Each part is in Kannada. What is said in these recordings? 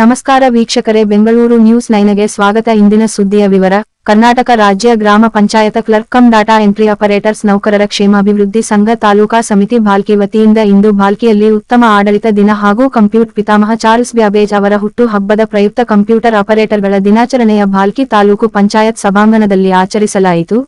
ನಮಸ್ಕಾರ ವೀಕ್ಷಕರೇ, ಬೆಂಗಳೂರು ನ್ಯೂಸ್ 9ಗೆ ಸ್ವಾಗತ. ಇಂದಿನ ಸುದ್ದಿಯ ವಿವರ. ಕರ್ನಾಟಕ ರಾಜ್ಯ ಗ್ರಾಮ panchayat clerk cum data entry operators ನೌಕರರ ಕ್ಷೇಮಾಭಿವೃದ್ಧಿ ಸಂಘ ತಾಲೂಕಾ ಸಮಿತಿ ಭಾಲ್ಕಿ ವತಿಯಿಂದ ಇಂದು ಭಾಲ್ಕಿಯಲ್ಲಿ ಉತ್ತಮ ಆಡಳಿತ ದಿನ ಹಾಗೂ ಕಂಪ್ಯೂಟರ್ ಪಿತಾಮಹ ಚಾರ್ಲ್ಸ್ ಬ್ಯಾಬೇಜ್ ಅವರ ಹುಟ್ಟು ಹಬ್ಬದ ಪ್ರಯುಕ್ತ ಕಂಪ್ಯೂಟರ್ ಆಪರೇಟರ್ಗಳ ದಿನಾಚರಣೆಯ ಭಾಲ್ಕಿ ತಾಲೂಕು ಪಂಚಾಯತ್ ಸಭಾಂಗಣದಲ್ಲಿ ಆಚರಿಸಲಾಯಿತು.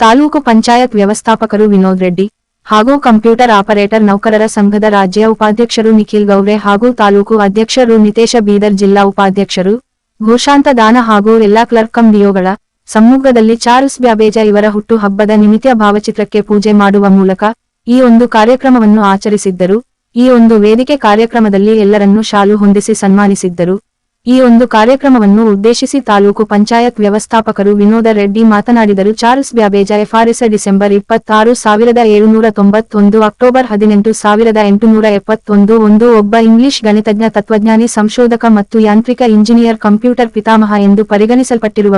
ತಾಲೂಕು ಪಂಚಾಯತ್ ವ್ಯವಸ್ಥಾಪಕರು ವಿನೋದ್ ರೆಡ್ಡಿ ಹಾಗೂ ಕಂಪ್ಯೂಟರ್ ಆಪರೇಟರ್ ನೌಕರರ ಸಂಘದ ರಾಜ್ಯ ಉಪಾಧ್ಯಕ್ಷರು ನಿಖಿಲ್ ಗೌರೆ ಹಾಗೂ ತಾಲೂಕು ಅಧ್ಯಕ್ಷರು ನಿತೇಶ ಬೀದರ್, ಜಿಲ್ಲಾ ಉಪಾಧ್ಯಕ್ಷರು ಘೋಷಾಂತ ದಾನ ಹಾಗೂ ಎಲ್ಲಾ ಕ್ಲರ್ಕ್ ಕಮ್ ಡಿಒಗಳ ಸಮ್ಮುಖದಲ್ಲಿ ಚಾರ್ಲ್ಸ್ ಬ್ಯಾಬೇಜ ಇವರ ಹುಟ್ಟು ಹಬ್ಬದ ನಿಮಿತ್ತ ಭಾವಚಿತ್ರಕ್ಕೆ ಪೂಜೆ ಮಾಡುವ ಮೂಲಕ ಈ ಒಂದು ಕಾರ್ಯಕ್ರಮವನ್ನು ಆಚರಿಸಿದ್ದರು. ಈ ಒಂದು ವೇದಿಕೆ ಕಾರ್ಯಕ್ರಮದಲ್ಲಿ ಎಲ್ಲರನ್ನೂ ಶಾಲು ಹೊಂದಿಸಿ ಸನ್ಮಾನಿಸಿದ್ದರು. ಈ ಒಂದು ಕಾರ್ಯಕ್ರಮವನ್ನು ಉದ್ದೇಶಿಸಿ ತಾಲೂಕು ಪಂಚಾಯತ್ ವ್ಯವಸ್ಥಾಪಕರು ವಿನೋದ ರೆಡ್ಡಿ ಮಾತನಾಡಿದರು. ಚಾರ್ಲ್ಸ್ ಬ್ಯಾಬೇಜ FRS ಡಿಸೆಂಬರ್ 26, 1791 ಅಕ್ಟೋಬರ್ 18, 1871 ಒಬ್ಬ ಇಂಗ್ಲಿಷ್ ಗಣಿತಜ್ಞ, ತತ್ವಜ್ಞಾನಿ, ಸಂಶೋಧಕ ಮತ್ತು ಯಾಂತ್ರಿಕ ಇಂಜಿನಿಯರ್, ಕಂಪ್ಯೂಟರ್ ಪಿತಾಮಹ ಎಂದು ಪರಿಗಣಿಸಲ್ಪಟ್ಟಿರುವ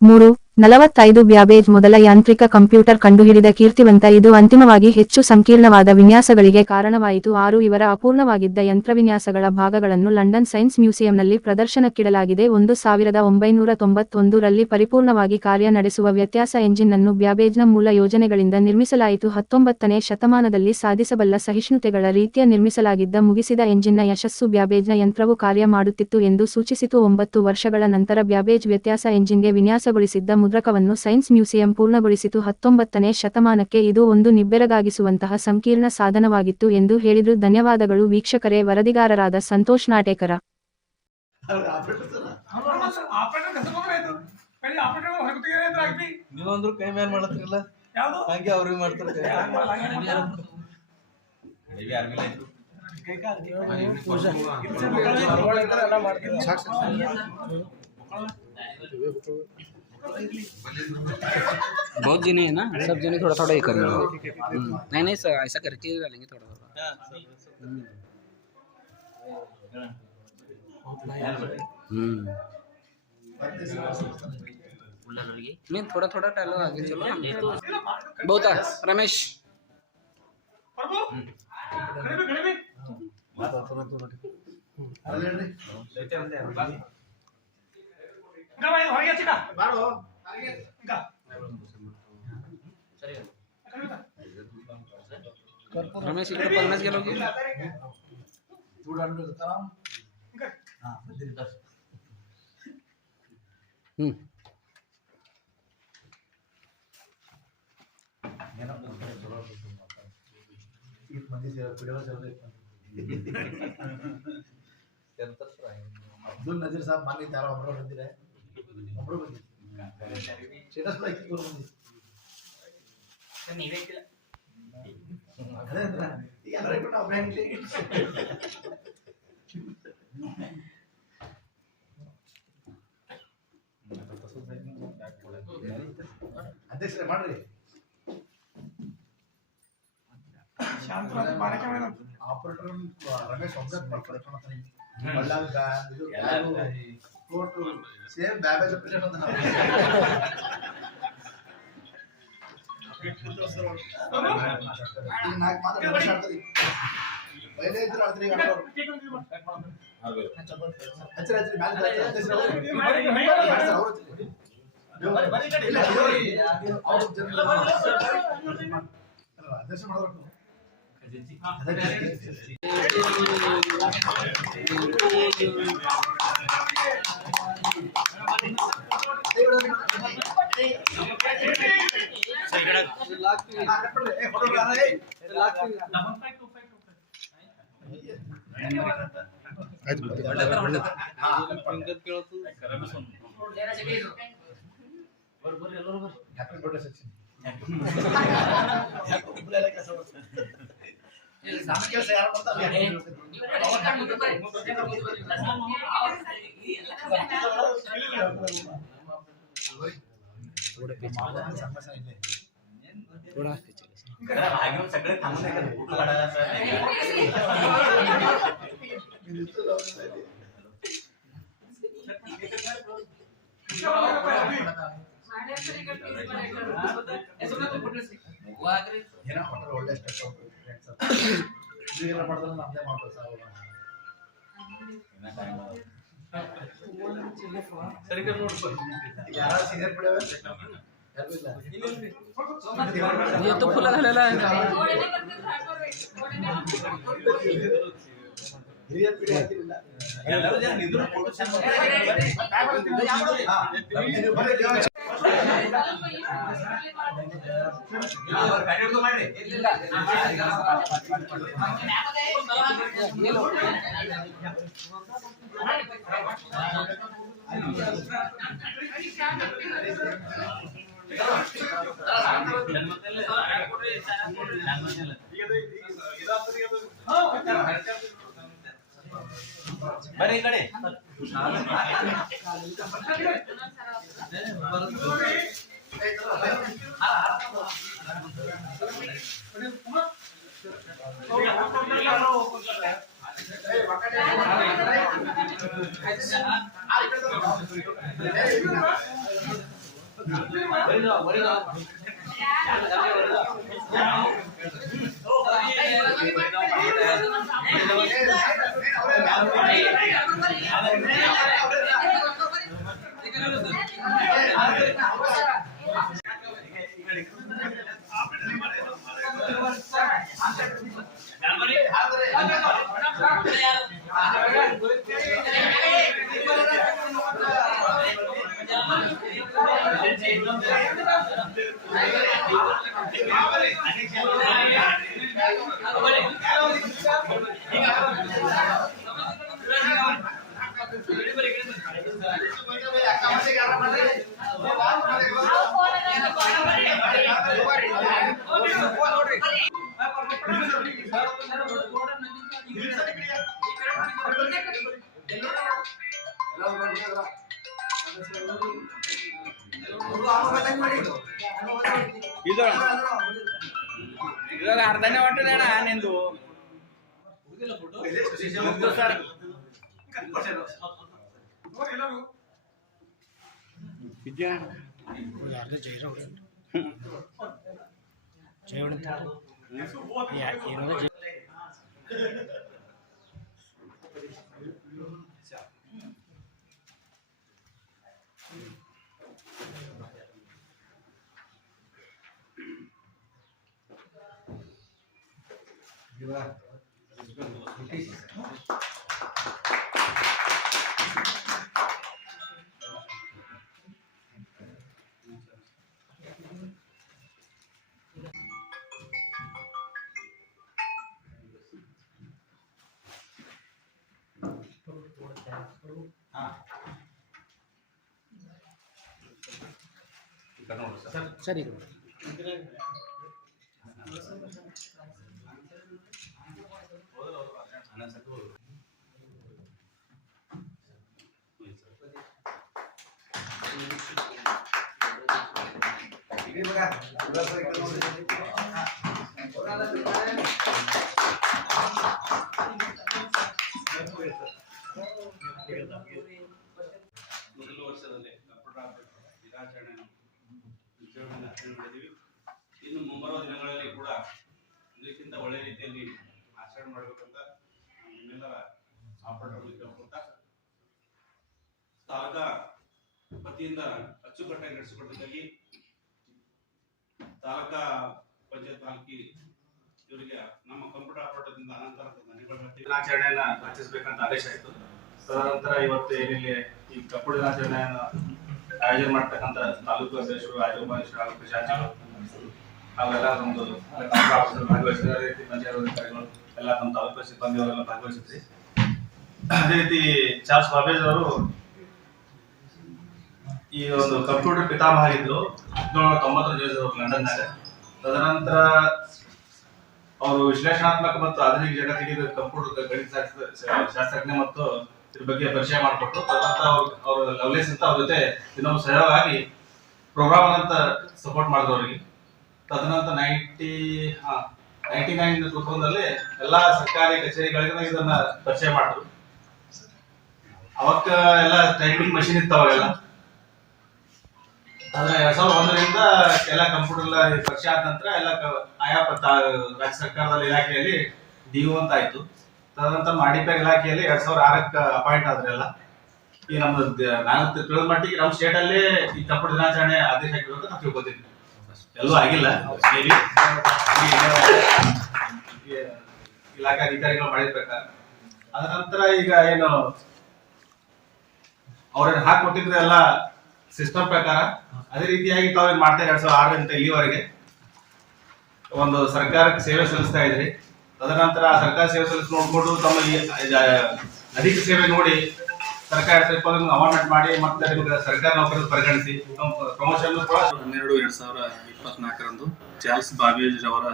2-3-45 ಬ್ಯಾಬೇಜ್ ಮೊದಲ ಯಾಂತ್ರಿಕ ಕಂಪ್ಯೂಟರ್ ಕಂಡುಹಿಡಿದ ಕೀರ್ತಿವಂತ. ಇದು ಅಂತಿಮವಾಗಿ ಹೆಚ್ಚು ಸಂಕೀರ್ಣವಾದ ವಿನ್ಯಾಸಗಳಿಗೆ ಕಾರಣವಾಯಿತು. 6 ಇವರ ಅಪೂರ್ಣವಾಗಿದ್ದ ಯಂತ್ರವಿನ್ಯಾಸಗಳ ಭಾಗಗಳನ್ನು ಲಂಡನ್ ಸೈನ್ಸ್ ಮ್ಯೂಸಿಯಂನಲ್ಲಿ ಪ್ರದರ್ಶನಕ್ಕಿಡಲಾಗಿದೆ. 1991 ರಲ್ಲಿ ಪರಿಪೂರ್ಣವಾಗಿ ಕಾರ್ಯ ನಡೆಸುವ ವ್ಯತ್ಯಾಸ ಎಂಜಿನ್ನನ್ನು ಬ್ಯಾಬೇಜ್ನ ಮೂಲ ಯೋಜನೆಗಳಿಂದ ನಿರ್ಮಿಸಲಾಯಿತು. 19ನೇ ಶತಮಾನದಲ್ಲಿ ಸಾಧಿಸಬಲ್ಲ ಸಹಿಷ್ಣುತೆಗಳ ರೀತಿಯ ನಿರ್ಮಿಸಲಾಗಿದ್ದ ಮುಗಿಸಿದ ಎಂಜಿನ್ನ ಯಶಸ್ಸು ಬ್ಯಾಬೇಜ್ನ ಯಂತ್ರವು ಕಾರ್ಯ ಮಾಡುತ್ತಿತ್ತು ಎಂದು ಸೂಚಿಸಿತು. 9 ವರ್ಷಗಳ ನಂತರ ಬ್ಯಾಬೇಜ್ ವ್ಯತ್ಯಾಸ ಎಂಜಿನ್ಗೆ ವಿನ್ಯಾಸಗೊಳಿಸಿದ್ದ ಮುದ್ರಕವನ್ನು ಸೈನ್ಸ್ ಮ್ಯೂಸಿಯಂ ಪೂರ್ಣಗೊಳಿಸಿತು. 19ನೇ ಶತಮಾನಕ್ಕೆ ಇದು ಒಂದು ನಿಬ್ಬೆರಗಾಗಿಸುವಂತಹ ಸಂಕೀರ್ಣ ಸಾಧನವಾಗಿತ್ತು ಎಂದು ಹೇಳಿದರು. ಧನ್ಯವಾದಗಳು ವೀಕ್ಷಕರೇ. ವರದಿಗಾರರಾದ ಸಂತೋಷ್ ನಾಟೇಕರ. ನೀವಂದ್ರು ಕೈ ಮೇಲೆ ಮಾಡತ್ರಿಲ್ಲ, ಹಂಗೆ ಅವ್ರಿಗೆ ಮಾಡ್ತಾರೆ. बहुत जने है ना, सब जने थोड़ा थोड़ा ही करना। नहीं सर, ऐसा करके डालेंगे थोड़ा थोड़ा। नहीं थोड़ा थोड़ा डालो, आगे चलो। बहुत है रमेश। रमेश इकडे बघण्यास गेलो की अब्दुल नजीर साहब मानी तारा ಒಬ್ಬರು ಬಂದಿದೆ, ಒಬ್ಬರು ಬಂದಿದೆ. ಸ್ಟೇಟಸ್ ಲೈಕ್ ಇವರು ಬಂದಿದೆ. ನೀವೇ ಇಲ್ಲ ಅದೇ ಅಂದ್ರೆ ಈಗ ಎಲ್ಲರೂ ಕೂಡ ಬ್ಯಾಂಕ್ ಅಧ್ಯಕ್ಷರೇ ಮಾಡ್ರಿ. ಆಪರೇಟರ್ ರಮೇಶ್ ಒಬ್ಬರು ಮಾಡ್ತಾರೆ. Ballari court same Babbage application ಅಂತ ನಾಲ್ಕು ಮಾತಾಡ್ತಾರೆ. ಬಯಲೇ ಇದ್ರು ಆಡ್ತಾರೆ. ಅಧ್ಯಕ್ಷ ಮಾಡೋರು ಕೆಲಸ ಯಾರು ಮಾಡ್ತಾರೆ? थोड़ा सगळे ಒಳ್ಳೆ ಸ್ಟೆಪ್ ಮಾಡ್ತಾರೆ. ನಮ್ದೇ ಮಾಡ್ಬೋದು. ಯಾರ ಸೀನಿಯರ್ ಬಿಡವೆ ಯಾರು ಇಲ್ಲ ये तो खुला झालेला आहे ಹಿರಿಯರ್ ಬಿಡಿ ಆಗ್ತಿಲ್ಲ ಎಲ್ಲರೂ ಜನ ನಿಂದ್ರು ಫೋಟೋ ಮಾಡ್ರಿ ಬರ್ರಿ ಈ ಕಡೆ ಇವಾಗ ಅರ್ಧನೇ ಹೊಟ್ಟೆ ಅಣ್ಣ ನಿಂದು ಸರ್ ಸರಿ ಮೊದಲ ವರ್ಷದಲ್ಲಿ ಕಂಪ್ಯೂಟರ್ ದಿನಾಚರಣೆಯನ್ನು ಆಚರಣೆ ಮಾಡಿದ್ದೀವಿ. ಇನ್ನು ಮುಂಬರುವ ದಿನಗಳಲ್ಲಿ ಕೂಡ ಇದಕ್ಕಿಂತ ಒಳ್ಳೆಯ ರೀತಿಯಲ್ಲಿ ಆಚರಣೆ ಮಾಡಬೇಕಂತ ನಿಮ್ಮೆಲ್ಲರ ಆಪರೇಟರ್ಗಳು ಕೇಳ್ಕೊಳ್ತಾ ತಾಲೂಕಾ ವತಿಯಿಂದ ಅಚ್ಚುಕಟ್ಟಾಗಿ ನಡೆಸಿಕೊಡಬೇಕಾಗಿ ತಾಲೂಕಾ ಪಂಚಾಯತ್ ಪಾಲಕಿ ಇವರಿಗೆ ನಮ್ಮ ಕಂಪ್ಯೂಟರ್ ಆಪರೇಟರ್ದಿಂದ ಅನಂತರ ಧನ್ಯವಾದ ದಿನಾಚರಣೆಯನ್ನ ಆಚರಿಸಬೇಕಂತ ಆದೇಶ ಆಯಿತು. ತದನಂತರ ಇವತ್ತು ಏನಿಲ್ಲಿ ಈ ಕಪ್ಪು ದಿನಾಚರಣೆಯನ್ನು ಆಯೋಜನೆ ಮಾಡ್ತಕ್ಕಂಥ ತಾಲೂಕು ಅಧ್ಯಕ್ಷರು ಆಯೋಪಾಧ್ಯಕ್ಷರು ಹಾಗೂ ಶಾಸಕರು ಅವೆಲ್ಲ ನಮ್ಮದು ಭಾಗವಹಿಸಿದ ರೀತಿ ಪಂಚಾಯತ್ ಅಧಿಕಾರಿಗಳು ಎಲ್ಲ ನಮ್ಮ ತಾಲೂಕು ಸಿಬ್ಬಂದಿಯವರೆಲ್ಲ ಭಾಗವಹಿಸಿದ್ರಿ. ಅದೇ ರೀತಿ ಚಾರ್ಲ್ಸ್ ಬಾಬೇಜ್ ಅವರು ಈ ಒಂದು ಕಂಪ್ಯೂಟರ್ ಪಿತಾಮಹ ಆಗಿದ್ರು 1990 ಲಂಡನ್ನಲ್ಲಿ. ತದನಂತರ ಅವರು ವಿಶ್ಲೇಷಣಾತ್ಮಕ ಮತ್ತು ಆಧುನಿಕ ಜಗತ್ತಿಗೆ ಕಂಪ್ಯೂಟರ್ ಗಣಿತ ಶಾಸ್ತ್ರಜ್ಞ ಮತ್ತು ಇದ್ರ ಬಗ್ಗೆ ಪರಿಚಯ ಮಾಡಿಕೊಟ್ಟು ತದನಂತರ ಅವರು ಲವ್ಲೇಸ್ ಅಂತ ಅವ್ರ ಜೊತೆ ಇನ್ನೊಂದು ಸಹಯೋಗವಾಗಿ ಪ್ರೋಗ್ರಾಮ್ ಅಂತ ಸಪೋರ್ಟ್ ಮಾಡಿದ್ರು ಅವರಿಗೆ. ತದನಂತರ 99 ಎಲ್ಲಾ ಸರ್ಕಾರಿ ಕಚೇರಿಗಳಿಗೆ ಇದನ್ನ ಪರಿಚಯ ಮಾಡಿದ್ರು. ಅವಕ್ಕ ಎಲ್ಲ ಟೈಪಿಂಗ್ ಮಷಿನ್ ಇರ್ತಾವೆಲ್ಲ. ಅದ್ರ 2001ರಿಂದ ಎಲ್ಲ ಕಂಪ್ಯೂಟರ್ ಪರಿಚಯ ಆದ ನಂತರ ಎಲ್ಲ ಆಯಾ ರಾಜ್ಯ ಸರ್ಕಾರದ ಇಲಾಖೆಯಲ್ಲಿ ಡಿಒ ಅಂತ ಆಯ್ತು. ತದನಂತರ ಮಾಡಿಪೇರ್ ಇಲಾಖೆಯಲ್ಲಿ 2006ಕ್ಕೆ ಅಪಾಯಿಂಟ್ ಆದ್ರೆಲ್ಲ ಈ ನಮ್ದು ನಾನು ತಿಳಿದ ಮಟ್ಟಿಗೆ ನಮ್ಮ ಸ್ಟೇಟ್ ಅಲ್ಲೇ ಈ ಕಂಪ್ಯೂಟರ್ ದಿನಾಚರಣೆ ಆದೇಶ ಹಾಕಿದ್ರು ಅಂತ ನಾವು ತಿಳ್ಕೊತೀವಿ. ಎಲ್ಲೂ ಆಗಿಲ್ಲ, ಮೇಬಿ ಇಲಾಖೆ ಅಧಿಕಾರಿಗಳು ಮಾಡಿದ ಪ್ರಕಾರ. ಅದ ನಂತರ ಈಗ ಏನು ಅವ್ರೇನು ಹಾಕೊಟ್ಟಿದ್ರೆ ಎಲ್ಲ ಸಿಸ್ಟಮ್ ಪ್ರಕಾರ ಅದೇ ರೀತಿಯಾಗಿ ತಾವು ಏನ್ ಮಾಡ್ತಾ 2006ರಿಂದ ಇಲ್ಲಿವರೆಗೆ ಒಂದು ಸರ್ಕಾರಕ್ಕೆ ಸೇವೆ ಸಲ್ಲಿಸ್ತಾ ಇದ್ರಿ. ತದನಂತರ ಆ ಸರ್ಕಾರ ಸೇವೆ ಸಲ್ಲಿಸಿ ನೋಡ್ಕೊಂಡು ತಮ್ಮ ಈ ಅಧಿಕ ಸೇವೆ ನೋಡಿ ಸರ್ಕಾರ ಅವಾರ್ಡ್ಮೆಂಟ್ ಮಾಡಿ ಮತ್ತೆ ನಿಮ್ಗೆ ಸರ್ಕಾರ ನೌಕರರು ಪರಿಗಣಿಸಿ ಪ್ರಮೋಷನ್ ಕೂಡ 12/2024ರಂದು ಚಾರ್ಲ್ಸ್ ಬಾಬೇಜ್ ಅವರ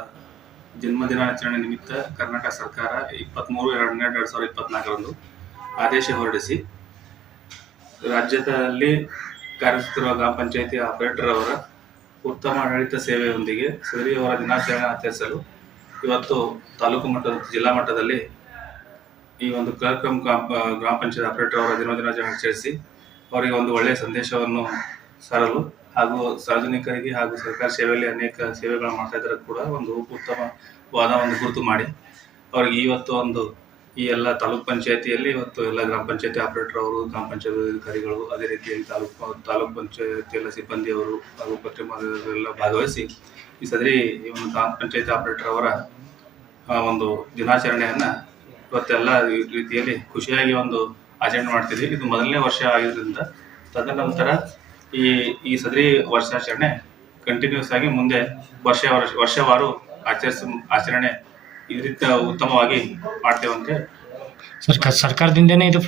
ಜನ್ಮದಿನಾಚರಣೆ ನಿಮಿತ್ತ ಕರ್ನಾಟಕ ಸರ್ಕಾರ 23/12/2024ರಂದು ಆದೇಶ ಹೊರಡಿಸಿ ರಾಜ್ಯದಲ್ಲಿ ಕಾರ್ಯನಿರ್ವಹಿಸುತ್ತಿರುವ ಗ್ರಾಮ ಪಂಚಾಯಿತಿ ಆಪರೇಟರ್ ಅವರ ಉತ್ತಮ ಆಡಳಿತ ಸೇವೆಯೊಂದಿಗೆ ಸದರಿ ಅವರ ದಿನಾಚರಣೆ ಆಚರಿಸಲು ಇವತ್ತು ತಾಲೂಕು ಮಟ್ಟದ ಜಿಲ್ಲಾ ಮಟ್ಟದಲ್ಲಿ ಈ ಒಂದು ಕಾರ್ಯಕ್ರಮ ಗ್ರಾಮ ಪಂಚಾಯತ್ ಆಪರೇಟರ್ ಅವರ ದಿನಾಚರಣೆ ಆಚರಿಸಿ ಅವರಿಗೆ ಒಂದು ಒಳ್ಳೆಯ ಸಂದೇಶವನ್ನು ಸಾರಲು ಹಾಗೂ ಸಾರ್ವಜನಿಕರಿಗೆ ಹಾಗೂ ಸರ್ಕಾರಿ ಸೇವೆಯಲ್ಲಿ ಅನೇಕ ಸೇವೆಗಳನ್ನು ಮಾಡ್ತಾ ಇದ್ದಾರೆ ಕೂಡ ಒಂದು ಉತ್ತಮವಾದ ಒಂದು ಗುರುತು ಮಾಡಿ ಅವರಿಗೆ ಇವತ್ತು ಒಂದು ಈ ಎಲ್ಲ ತಾಲೂಕ್ ಪಂಚಾಯತಿಯಲ್ಲಿ ಇವತ್ತು ಎಲ್ಲ ಗ್ರಾಮ ಪಂಚಾಯತಿ ಆಪರೇಟರ್ ಅವರು, ಗ್ರಾಮ ಪಂಚಾಯತ್ ಅಧಿಕಾರಿಗಳು, ಅದೇ ರೀತಿಯಾಗಿ ತಾಲೂಕ್ ಪಂಚಾಯತಿ ಎಲ್ಲ ಸಿಬ್ಬಂದಿಯವರು ಹಾಗೂ ಪತ್ರಿಕೆಲ್ಲ ಭಾಗವಹಿಸಿ ಈ ಸದರಿ ಈ ಒಂದು ಗ್ರಾಮ ಪಂಚಾಯತಿ ಆಪರೇಟರ್ ಅವರ ಒಂದು ದಿನಾಚರಣೆಯನ್ನ ಇವತ್ತೆಲ್ಲ ರೀತಿಯಲ್ಲಿ ಖುಷಿಯಾಗಿ ಒಂದು ಆಚರಣೆ ಮಾಡ್ತಿದ್ವಿ. ಇದು ಮೊದಲನೇ ವರ್ಷ ಆಗಿರೋದ್ರಿಂದ ತದನಂತರ ಈ ಸದರಿ ವರ್ಷಾಚರಣೆ ಕಂಟಿನ್ಯೂಸ್ ಆಗಿ ಮುಂದೆ ವರ್ಷವಾರು ಆಚರಣೆ ಈ ರೀತಿ ಉತ್ತಮವಾಗಿ ಮಾಡ್ತೇವಂತೆ ಸರ್ಕಾರದಿಂದನೇ ಇದು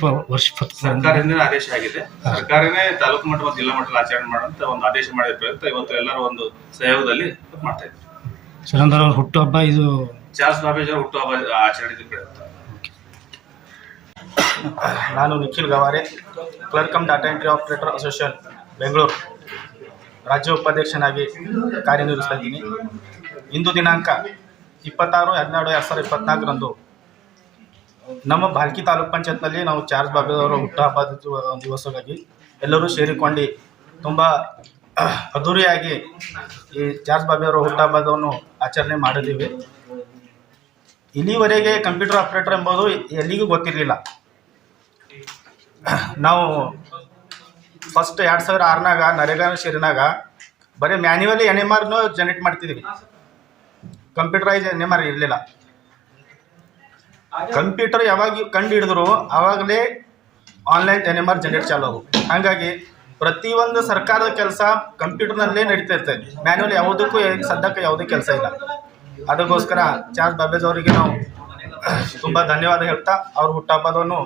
ಸರ್ಕಾರದಿಂದ ಆದೇಶ ಆಗಿದೆ. ಸರ್ಕಾರನೇ ತಾಲೂಕು ಮಟ್ಟ ಮತ್ತು ಜಿಲ್ಲಾ ಮಟ್ಟದಲ್ಲಿ ಆಚರಣೆ ಮಾಡುವಂತ ಒಂದು ಆದೇಶ ಮಾಡಿದ ಪ್ರಯುಕ್ತ ಇವತ್ತು ಎಲ್ಲರೂ ಒಂದು ಸಹಯೋಗದಲ್ಲಿ ಮಾಡ್ತಾ ಇದ್ದಾರೆ. ಸುರೇಂದ್ರ ಅವ್ರ ಹುಟ್ಟುಹಬ್ಬ ಇದು ಚಾರ್ಲ್ಸ್ ಬಾಬೇಜ್ ಅವರ ಹುಟ್ಟುಹಬ್ಬ ಆಚರಣೆ ಪ್ರಯುಕ್ತ. ನಾನು Nikhil Gaware, clerk cum data entry operator association Bengaluru ರಾಜ್ಯ ಉಪಾಧ್ಯಕ್ಷನಾಗಿ ಕಾರ್ಯನಿರ್ವಹಿಸ್ತಾ ಇದ್ದೀನಿ. ಇಂದು ದಿನಾಂಕ 26/12/2024ರಂದು ನಮ್ಮ ಭಾಲ್ಕಿ ತಾಲೂಕ್ ಪಂಚಾಯತ್ನಲ್ಲಿ ನಾವು ಚಾರ್ಲ್ಸ್ ಬಾಬೇಜ್ ಅವರ ಹುಟ್ಟುಹಬ್ಬದ ದಿವಸವಾಗಿ ಎಲ್ಲರೂ ಸೇರಿಕೊಂಡು ತುಂಬ ಅದ್ಧೂರಿಯಾಗಿ ಈ ಚಾರ್ಲ್ಸ್ ಬಾಬೇಜ್ ಅವರ ಹುಟ್ಟುಹಬ್ಬವನ್ನು ಆಚರಣೆ ಮಾಡಿದ್ದೀವಿ. ಇಲ್ಲಿವರೆಗೆ ಕಂಪ್ಯೂಟರ್ ಆಪರೇಟರ್ ಎಂಬುದು ಎಲ್ಲಿಗೂ ಗೊತ್ತಿರಲಿಲ್ಲ. ನಾವು ಫಸ್ಟ್ 2006ನಾಗ ನರೇಗಾ ಸೇರಿನಾಗ ಬರೀ ಮ್ಯಾನ್ಯುವಲಿ NMR ಜನರೇಟ್ ಮಾಡ್ತಿದ್ವಿ, ಕಂಪ್ಯೂಟರೈಸ್ NMR ಇರಲಿಲ್ಲ. ಕಂಪ್ಯೂಟರ್ ಯಾವಾಗ ಕಂಡು ಹಿಡಿದ್ರು ಆವಾಗಲೇ ಆನ್ಲೈನ್ NMR ಜನರೇಟ್ ಚಾಲು. ಹಾಗಾಗಿ ಪ್ರತಿಯೊಂದು ಸರ್ಕಾರದ ಕೆಲಸ ಕಂಪ್ಯೂಟರ್ನಲ್ಲೇ ನಡೀತಾ ಇರ್ತದೆ, ಮ್ಯಾನ್ಯುವಲ್ ಯಾವುದಕ್ಕೂ ಸದ್ಯಕ್ಕೆ ಯಾವುದೇ ಕೆಲಸ ಇಲ್ಲ. ಅದಕ್ಕೋಸ್ಕರ ಚಾರ್ಲ್ಸ್ ಬಾಬೇಜ್ ಅವರಿಗೆ ನಾವು ತುಂಬ ಧನ್ಯವಾದ ಹೇಳ್ತಾ ಅವ್ರ ಹುಟ್ಟುಹಬ್ಬವನ್ನು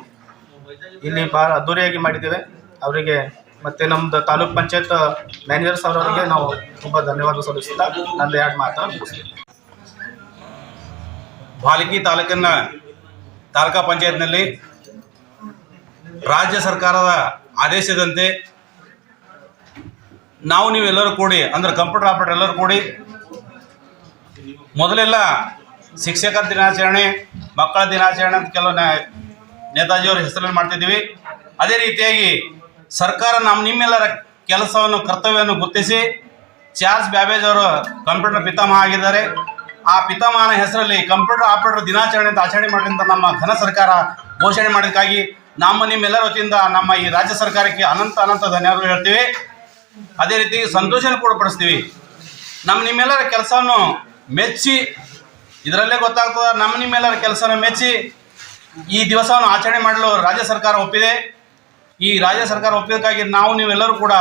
ಇಲ್ಲಿ ಭಾಳ ಅದ್ದೂರಿಯಾಗಿ ಮಾಡಿದ್ದೇವೆ. ಅವರಿಗೆ ಮತ್ತು ನಮ್ಮದು ತಾಲೂಕ್ ಪಂಚಾಯತ್ ಮ್ಯಾನೇಜರ್ಸ್ ಅವರವರಿಗೆ ನಾವು ತುಂಬ ಧನ್ಯವಾದ ಸಲ್ಲಿಸುತ್ತಾ ನಂದು 2 ಮಾತನ್ನು ಮುಗಿಸ್ತೀನಿ. ಭಾಲ್ಕಿ ತಾಲೂಕಿನ ತಾಲೂಕಾ ಪಂಚಾಯತ್ನಲ್ಲಿ ರಾಜ್ಯ ಸರ್ಕಾರದ ಆದೇಶದಂತೆ ನೀವೆಲ್ಲರೂ ಕೂಡಿ ಅಂದ್ರೆ ಕಂಪ್ಯೂಟರ್ ಆಪರೇಟರ್ ಎಲ್ಲರೂ ಕೂಡಿ ಮೊದಲೆಲ್ಲ ಶಿಕ್ಷಕರ ದಿನಾಚರಣೆ, ಮಕ್ಕಳ ದಿನಾಚರಣೆ ಅಂತ ಕೆಲವು ನೇತಾಜಿಯವರ ಹೆಸರಲ್ಲಿ ಮಾಡ್ತಿದ್ದೀವಿ. ಅದೇ ರೀತಿಯಾಗಿ ಸರ್ಕಾರ ನಿಮ್ಮೆಲ್ಲರ ಕೆಲಸವನ್ನು ಕರ್ತವ್ಯವನ್ನು ಗುರುತಿಸಿ ಚಾರ್ಲ್ಸ್ ಬಾಬೇಜ್ ಅವರು ಕಂಪ್ಯೂಟರ್ ಪಿತಾಮಹ ಆಗಿದ್ದಾರೆ. ಆ ಪಿತಾಮಹನ ಹೆಸರಲ್ಲಿ ಕಂಪ್ಯೂಟರ್ ಆಪರೇಟರ್ ದಿನಾಚರಣೆ ಅಂತ ಆಚರಣೆ ಮಾಡಿದಂಥ ನಮ್ಮ ಘನ ಸರ್ಕಾರ ಘೋಷಣೆ ಮಾಡೋದಕ್ಕಾಗಿ ನಿಮ್ಮೆಲ್ಲರ ವತಿಯಿಂದ ನಮ್ಮ ಈ ರಾಜ್ಯ ಸರ್ಕಾರಕ್ಕೆ ಅನಂತ ಧನ್ಯವಾದಗಳು ಹೇಳ್ತೀವಿ. ಅದೇ ರೀತಿ ಸಂತೋಷನ ಕೂಡ ಪಡಿಸ್ತೀವಿ. ನಿಮ್ಮೆಲ್ಲರ ಕೆಲಸವನ್ನು ಮೆಚ್ಚಿ, ಇದರಲ್ಲೇ ಗೊತ್ತಾಗ್ತದೆ ನಿಮ್ಮೆಲ್ಲರ ಕೆಲಸವನ್ನು ಮೆಚ್ಚಿ ಈ ದಿವಸವನ್ನು ಆಚರಣೆ ಮಾಡಲು ರಾಜ್ಯ ಸರ್ಕಾರ ಒಪ್ಪಿದೆ. ಈ ರಾಜ್ಯ ಸರ್ಕಾರ ಒಪ್ಪಿದ್ದಕ್ಕಾಗಿ ನೀವೆಲ್ಲರೂ ಕೂಡ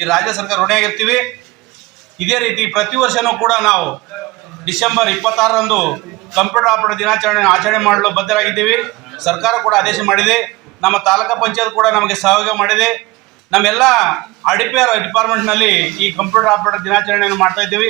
ಈ ರಾಜ್ಯ ಸರ್ಕಾರ ಋಣಿಯಾಗಿರ್ತೀವಿ. ಇದೇ ರೀತಿ ಪ್ರತಿ ವರ್ಷವೂ ಕೂಡ ನಾವು ಡಿಸೆಂಬರ್ 26ರಂದು ಕಂಪ್ಯೂಟರ್ ಆಪರೇಟರ್ ದಿನಾಚರಣೆ ಆಚರಣೆ ಮಾಡಲು ಬದ್ಧರಾಗಿದ್ದೀವಿ. ಸರ್ಕಾರ ಕೂಡ ಆದೇಶ ಮಾಡಿದೆ. ನಮ್ಮ ತಾಲೂಕಾ ಪಂಚಾಯತ್ ಕೂಡ ನಮಗೆ ಸಹಯೋಗ ಮಾಡಿದೆ. ನಮ್ಮೆಲ್ಲ RDPR ಡಿಪಾರ್ಟ್ಮೆಂಟ್ನಲ್ಲಿ ಈ ಕಂಪ್ಯೂಟರ್ ಆಪರೇಟರ್ ದಿನಾಚರಣೆಯನ್ನು ಮಾಡ್ತಾ ಇದ್ದೀವಿ.